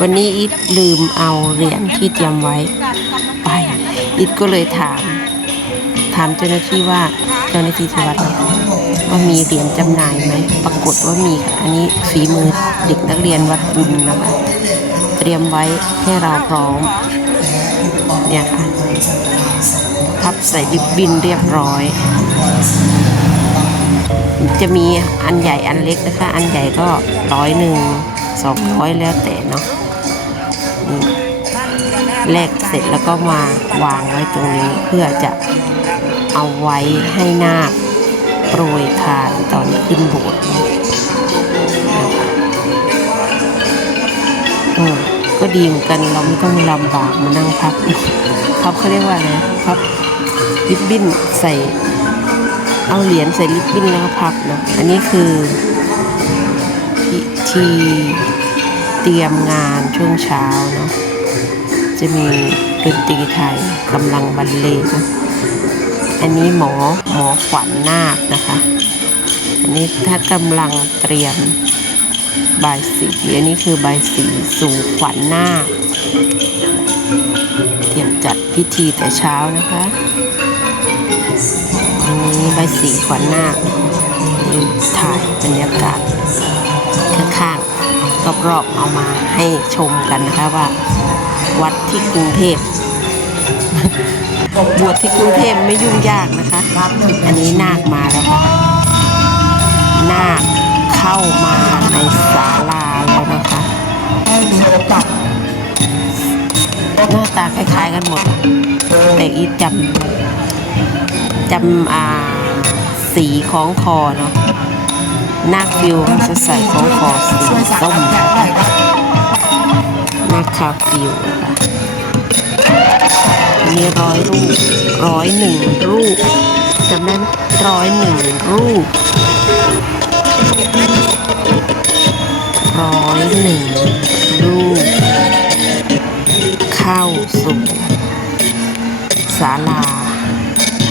วันนี้อิดลืมเอาเหรียญที่เตรียมไว้ไปอิดก็เลยถาม ถามเจ้าหน้าที่ว่าเจ้าหน้าที่ที่วัดว่ามีเหรียญจำหน่ายไหมปรากฏว่ามีค่ะอันนี้ฝีมือเด็กนักเรียนวัดบุญนะคะเตรียมไว้ให้เราพร้อมเนี่ยค่ะพับใส่ริบบินเรียบร้อย จะมีอันใหญ่อันเล็กนะคะ อันใหญ่ก็ร้อยหนึ่งสองร้อยแล้วแต่เนาะ แลกเสร็จแล้วก็มาวางไว้ตรงนี้เพื่อจะเอาไว้ให้นาโปรยทานตอนขึ้นโบสถ์นะคะเออก็ดีเหมือนกันเราไม่ต้องลำบากมานั่งพับพับเขาเรียกว่าอะไรพับริบบิ้นใส่ เอาเหรียญใส่ลิปบิ้นแล้วก็พับเนาะอันนี้คือพิธี เตรียมงานช่วงเช้าเนาะจะมีดนตรีไทยกำลังบรรเลงอันนี้หมอหมอขวัญนาคนะคะ อันนี้ถ้ากำลังเตรียมใบสีอันนี้คือใบสีสู่ขวัญนาคเตรียมจัดพิธีแต่เช้านะคะอันนี้ใบสีขวัญนาคถ่ายบรรยากาศข้าง รอบๆเอามาให้ชมกันนะคะว่า วัดที่กรุงเทพบวชที่กรุงเทพไม่ยุ่งยากนะคะอันนี้นาคมาแล้วค่ะนาคเข้ามาในศาลาแล้วนะคะหน้าตาคล้ายๆกันหมดอะแต่อีทจำจำอ่าสีของคอเนาะนาคฟิวเขาจะใส่ของคอสีส้มนะ คาฟิวนะคะมีร้อยรูปร้อยหนึ่งรูปจำได้ไหมร้อยหนึ่งรูปร้อยหนึ่งรูป เข้าสู่ศาลา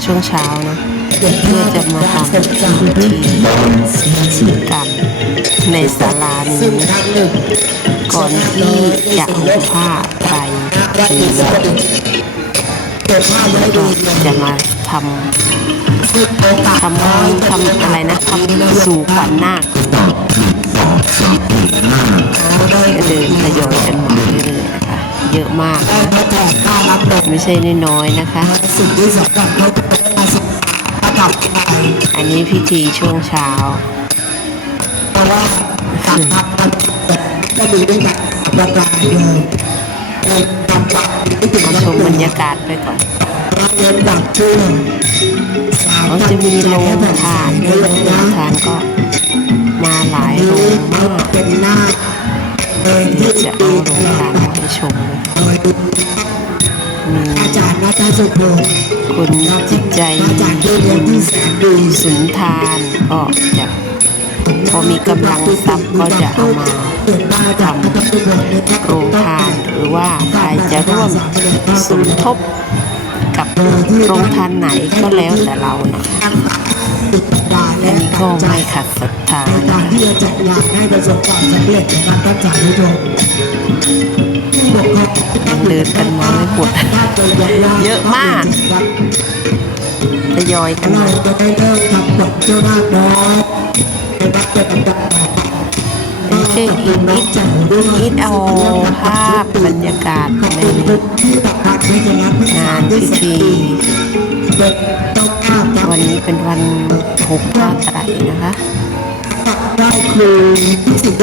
ช่วงเช้านะเพื่อจะมาทำพิธีกรรม ในศาลานี้ก่อนที่จะเอาผ้าไตรจีวรแล้วก็จะมาทำทำทำอะไรนะทำสู่ขวัญนาคก็เดินทยอยกันมาเรื่อยๆนะคะเยอะมาก ไม่ใช่น้อยๆนะคะอันนี้พิธีช่วงเช้า เพราะว่าการทำมันก็มีด้วยกันประการเดียวเราทำไปไม่ถึงมาวันชมเดืบอรนรยากาศไปก่อนเงินดับชื่อสาวเขาจะมีโรงทานด้วยโรงทานก็มาหลายโรงมากเป็นหน้าเองที่จะเอาโรงทานมาให้ชมเลยโดยมีอาจารย์นัทสุพงศ์คนจิตใจอาจารย์ที่เรียนที่แสนดีสุนทานก็จะพ อมีกำลังทรัพย์ก็จะเอามาทธองค์นะครับโรงทานหรือว่าใครจะร่วมสมทบกับโรงทานไหนก็แล้วแต่เรานะติดดาอันนี้ก็ไม่ขัดศรัทธาการที่จะจัดงานให้ประสบความสำเร็จนะครับท่านสาธุชนผู้ปกครองยังเดินกันมาไม่หมดเยอะมากทยอยกันมา เริ่มทำบทเจ้าหน้าน้อยนะครับเป็นอันดับต่อไปนี่คืออีกนิดนิดเอาภาพบรรยากาศในงานที่พิธีวันนี้เป็นวันหกพระไตรนะคะได้ครูที่สุด